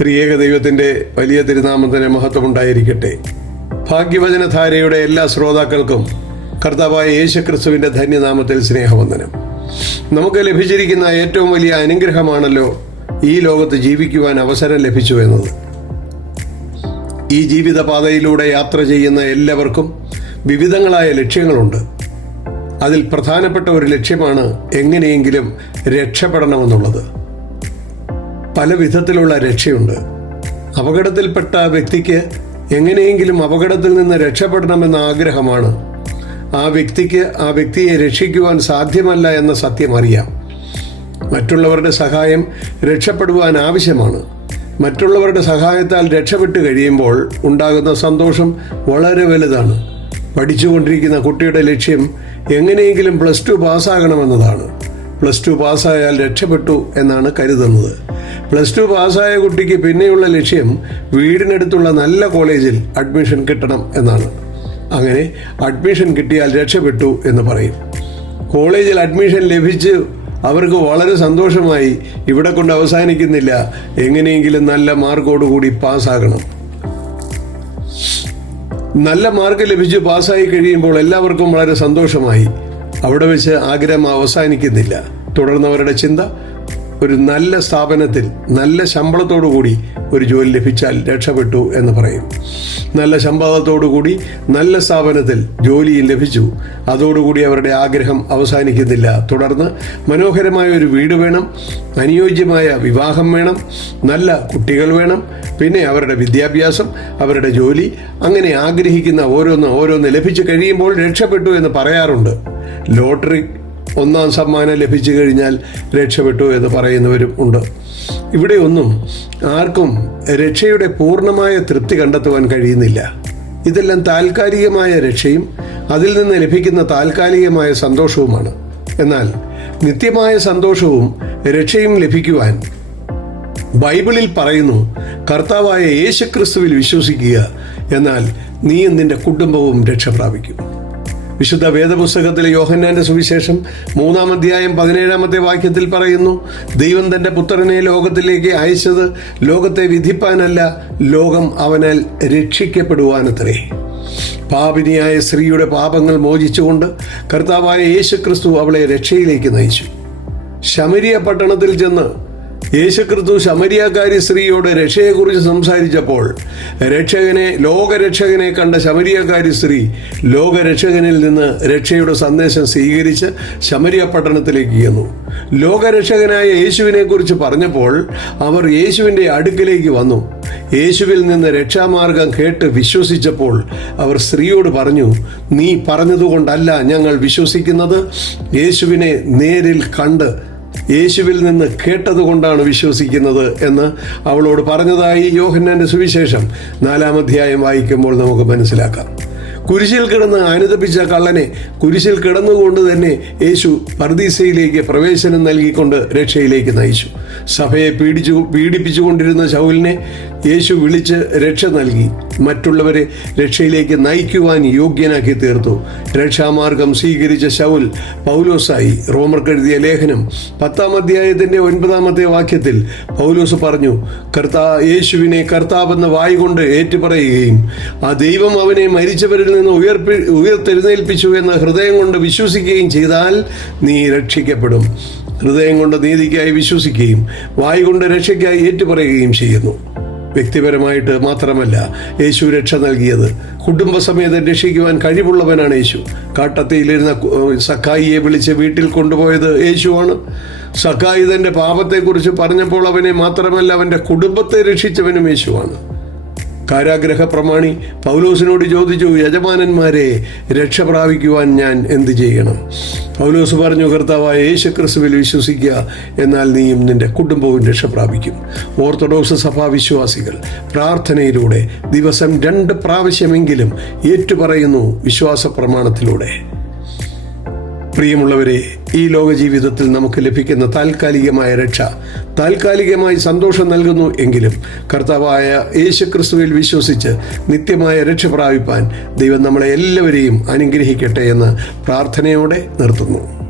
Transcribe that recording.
ത്രിയേക ദൈവത്തിന്റെ വലിയ തിരുനാമത്തിന് മഹത്വമുണ്ടായിരിക്കട്ടെ. ഭാഗ്യവചനധാരയുടെ എല്ലാ ശ്രോതാക്കൾക്കും കർത്താവായ യേശുക്രിസ്തുവിന്റെ ധന്യനാമത്തിൽ സ്നേഹവന്ദനം. നമുക്ക് ലഭിച്ചിരിക്കുന്ന ഏറ്റവും വലിയ അനുഗ്രഹമാണല്ലോ ഈ ലോകത്ത് ജീവിക്കുവാൻ അവസരം ലഭിച്ചു എന്നത്. ഈ ജീവിതപാതയിലൂടെ യാത്ര ചെയ്യുന്ന എല്ലാവർക്കും വിവിധങ്ങളായ ലക്ഷ്യങ്ങളുണ്ട്. അതിൽ പ്രധാനപ്പെട്ട ഒരു ലക്ഷ്യമാണ് എങ്ങനെയെങ്കിലും രക്ഷപ്പെടണമെന്നുള്ളത്. പല വിധത്തിലുള്ള രക്ഷയുണ്ട്. അപകടത്തിൽപ്പെട്ട വ്യക്തിക്ക് എങ്ങനെയെങ്കിലും അപകടത്തിൽ നിന്ന് രക്ഷപ്പെടണമെന്ന ആഗ്രഹമാണ്. ആ വ്യക്തിക്ക് ആ വ്യക്തിയെ രക്ഷിക്കുവാൻ സാധ്യമല്ല എന്ന സത്യം അറിയാം. മറ്റുള്ളവരുടെ സഹായം രക്ഷപ്പെടുവാൻ ആവശ്യമാണ്. മറ്റുള്ളവരുടെ സഹായത്താൽ രക്ഷപ്പെട്ട് കഴിയുമ്പോൾ ഉണ്ടാകുന്ന സന്തോഷം വളരെ വലുതാണ്. പഠിച്ചുകൊണ്ടിരിക്കുന്ന കുട്ടിയുടെ ലക്ഷ്യം എങ്ങനെയെങ്കിലും പ്ലസ് ടു പാസ്സാകണമെന്നതാണ്. പ്ലസ് ടു പാസ്സായാൽ രക്ഷപ്പെട്ടു എന്നാണ് കരുതുന്നത്. പ്ലസ് ടു പാസ്സായ കുട്ടിക്ക് പിന്നെയുള്ള ലക്ഷ്യം വീടിനടുത്തുള്ള നല്ല കോളേജിൽ അഡ്മിഷൻ കിട്ടണം എന്നാണ്. അങ്ങനെ അഡ്മിഷൻ കിട്ടിയാൽ രക്ഷപ്പെട്ടു എന്ന് പറയും. കോളേജിൽ അഡ്മിഷൻ ലഭിച്ച് അവർക്ക് വളരെ സന്തോഷമായി ഇവിടെ കൊണ്ട് അവസാനിക്കുന്നില്ല. എങ്ങനെയെങ്കിലും നല്ല മാർക്കോടുകൂടി പാസ്സാകണം. നല്ല മാർക്ക് ലഭിച്ച് പാസ്സായി കഴിയുമ്പോൾ എല്ലാവർക്കും വളരെ സന്തോഷമായി. അവിടെ വെച്ച് ആഗ്രഹം അവസാനിക്കുന്നില്ല. തുടർന്നവരുടെ ചിന്ത ഒരു നല്ല സ്ഥാപനത്തിൽ നല്ല ശമ്പളത്തോടു കൂടി ഒരു ജോലി ലഭിച്ചാൽ രക്ഷപ്പെട്ടു എന്ന് പറയും. നല്ല ശമ്പളത്തോടു കൂടി നല്ല സ്ഥാപനത്തിൽ ജോലിയും ലഭിച്ചു. അതോടുകൂടി അവരുടെ ആഗ്രഹം അവസാനിക്കുന്നില്ല. തുടർന്ന് മനോഹരമായ ഒരു വീട് വേണം അനുയോജ്യമായ വിവാഹം വേണം നല്ല കുട്ടികൾ വേണം പിന്നെ അവരുടെ വിദ്യാഭ്യാസം അവരുടെ ജോലി അങ്ങനെ ആഗ്രഹിക്കുന്ന ഓരോന്ന് ഓരോന്ന് ലഭിച്ചു കഴിയുമ്പോൾ രക്ഷപ്പെട്ടു എന്ന് പറയാറുണ്ട്. ലോട്ടറി ഒന്നാം സമ്മാനം ലഭിച്ചു കഴിഞ്ഞാൽ രക്ഷപ്പെട്ടു എന്ന് പറയുന്നവരും ഉണ്ട്. ഇവിടെയൊന്നും ആർക്കും രക്ഷയുടെ പൂർണമായ തൃപ്തി കണ്ടെത്തുവാൻ കഴിയുന്നില്ല. ഇതെല്ലാം താൽക്കാലികമായ രക്ഷയും അതിൽ നിന്ന് ലഭിക്കുന്ന താൽക്കാലികമായ സന്തോഷവുമാണ്. എന്നാൽ നിത്യമായ സന്തോഷവും രക്ഷയും ലഭിക്കുവാൻ ബൈബിളിൽ പറയുന്നു കർത്താവായ യേശുക്രിസ്തുവിൽ വിശ്വസിക്കുക എന്നാൽ നീ നിന്റെ കുടുംബവും രക്ഷ പ്രാപിക്കും വിശുദ്ധ വേദപുസ്തകത്തിലെ യോഹന്നാന്റെ സുവിശേഷം മൂന്നാം അധ്യായം പതിനേഴാമത്തെ വാക്യത്തിൽ പറയുന്നു ദൈവം തന്റെ പുത്രനെ ലോകത്തിലേക്ക് അയച്ചത് ലോകത്തെ വിധിപ്പാനല്ല ലോകം അവനാൽ രക്ഷിക്കപ്പെടുവാനത്രേ. പാപിനിയായ സ്ത്രീയുടെ പാപങ്ങൾ മോചിച്ചുകൊണ്ട് കർത്താവായ യേശുക്രിസ്തു അവളെ രക്ഷയിലേക്ക് നയിച്ചു. ശമരിയ പട്ടണത്തിൽ ചെന്ന് യേശുക്രിസ്തു ശമരിയാക്കാരി സ്ത്രീയോട് രക്ഷയെക്കുറിച്ച് സംസാരിച്ചപ്പോൾ രക്ഷകനെ ലോകരക്ഷകനെ കണ്ട ശമരിയാക്കാരി സ്ത്രീ ലോകരക്ഷകനിൽ നിന്ന് രക്ഷയുടെ സന്ദേശം സ്വീകരിച്ച് ശമരിയ പട്ടണത്തിലേക്ക് ചെന്നു. ലോകരക്ഷകനായ യേശുവിനെ കുറിച്ച് പറഞ്ഞപ്പോൾ അവർ യേശുവിന്റെ അടുക്കിലേക്ക് വന്നു. യേശുവിൽ നിന്ന് രക്ഷാമാർഗം കേട്ട് വിശ്വസിച്ചപ്പോൾ അവർ സ്ത്രീയോട് പറഞ്ഞു നീ പറഞ്ഞതുകൊണ്ടല്ല ഞങ്ങൾ വിശ്വസിക്കുന്നത്. യേശുവിനെ നേരിൽ കണ്ട് യേശുവിൽ നിന്ന് കേട്ടതുകൊണ്ടാണ് വിശ്വസിക്കുന്നത് എന്ന് അവളോട് പറഞ്ഞതായി യോഹന്നാന്റെ സുവിശേഷം നാലാം അധ്യായം വായിക്കുമ്പോൾ നമുക്ക് മനസ്സിലാക്കാം. കുരിശിൽ കിടന്ന് അനുദപിച്ച കള്ളനെ കുരിശിൽ കിടന്നുകൊണ്ട് തന്നെ യേശു പർദീസയിലേക്ക് പ്രവേശനം നൽകിക്കൊണ്ട് രക്ഷയിലേക്ക് നയിച്ചു. സഭയെ പീഡിച്ചു പീഡിപ്പിച്ചുകൊണ്ടിരുന്ന ശൗലിനെ യേശു വിളിച്ച് രക്ഷ നൽകി. മറ്റുള്ളവരെ രക്ഷയിലേക്ക് നയിക്കുവാൻ യോഗ്യനാക്കി തീർത്തു. രക്ഷാമാർഗം സ്വീകരിച്ച ശൗൽ പൗലോസായി. റോമർക്കെഴുതിയ ലേഖനം പത്താം അധ്യായത്തിന്റെ ഒൻപതാമത്തെ വാക്യത്തിൽ പൗലോസ് പറഞ്ഞു കർത്താ യേശുവിനെ കർത്താവെന്ന് വായി കൊണ്ട് ഏറ്റുപറയുകയും ആ ദൈവം അവനെ മരിച്ചവരിൽ നിന്ന് ഉയർപ്പി ഉയർത്തെഴുന്നേൽപ്പിച്ചു എന്ന ഹൃദയം കൊണ്ട് വിശ്വസിക്കുകയും ചെയ്താൽ നീ രക്ഷിക്കപ്പെടും. ഹൃദയം കൊണ്ട് നീതിക്കായി വിശ്വസിക്കുകയും വായി കൊണ്ട് രക്ഷയ്ക്കായി ഏറ്റുപറയുകയും ചെയ്യുന്നു. വ്യക്തിപരമായിട്ട് മാത്രമല്ല യേശു രക്ഷ നൽകിയത്. കുടുംബസമേതം രക്ഷിക്കുവാൻ കഴിവുള്ളവനാണ് യേശു. കാട്ടത്തിയിലിരുന്ന സക്കായിയെ വിളിച്ച് വീട്ടിൽ കൊണ്ടുപോയത് യേശുവാണ്. സക്കായി തന്റെ പാപത്തെക്കുറിച്ച് പറഞ്ഞപ്പോൾ അവനെ മാത്രമല്ല അവന്റെ കുടുംബത്തെ രക്ഷിച്ചവനും യേശുവാണ്. കാരാഗ്രഹ പ്രമാണി പൗലോസിനോട് ചോദിച്ചു യജമാനന്മാരെ രക്ഷ പ്രാപിക്കുവാൻ ഞാൻ എന്ത് ചെയ്യണം? പൗലോസ് പറഞ്ഞു കർത്താവായ യേശു ക്രിസ്തുവിൽ വിശ്വസിക്കുക എന്നാൽ നീയും നിന്റെ കുടുംബവും രക്ഷ പ്രാപിക്കും. ഓർത്തഡോക്സ് സഭാ വിശ്വാസികൾ പ്രാർത്ഥനയിലൂടെ ദിവസം രണ്ട് പ്രാവശ്യമെങ്കിലും ഏറ്റുപറയുന്നു വിശ്വാസ പ്രമാണത്തിലൂടെ പ്രിയമുള്ളവരെ ഈ ലോക ജീവിതത്തിൽ നമുക്ക് ലഭിക്കുന്ന താൽക്കാലികമായ രക്ഷ താൽക്കാലികമായി സന്തോഷം നൽകുന്നു എങ്കിലും കർത്താവായ യേശുക്രിസ്തുവിൽ വിശ്വസിച്ച് നിത്യമായ രക്ഷ പ്രാപിപ്പാൻ ദൈവം നമ്മളെ എല്ലാവരെയും അനുഗ്രഹിക്കട്ടെ എന്ന് പ്രാർത്ഥനയോടെ നിർത്തുന്നു.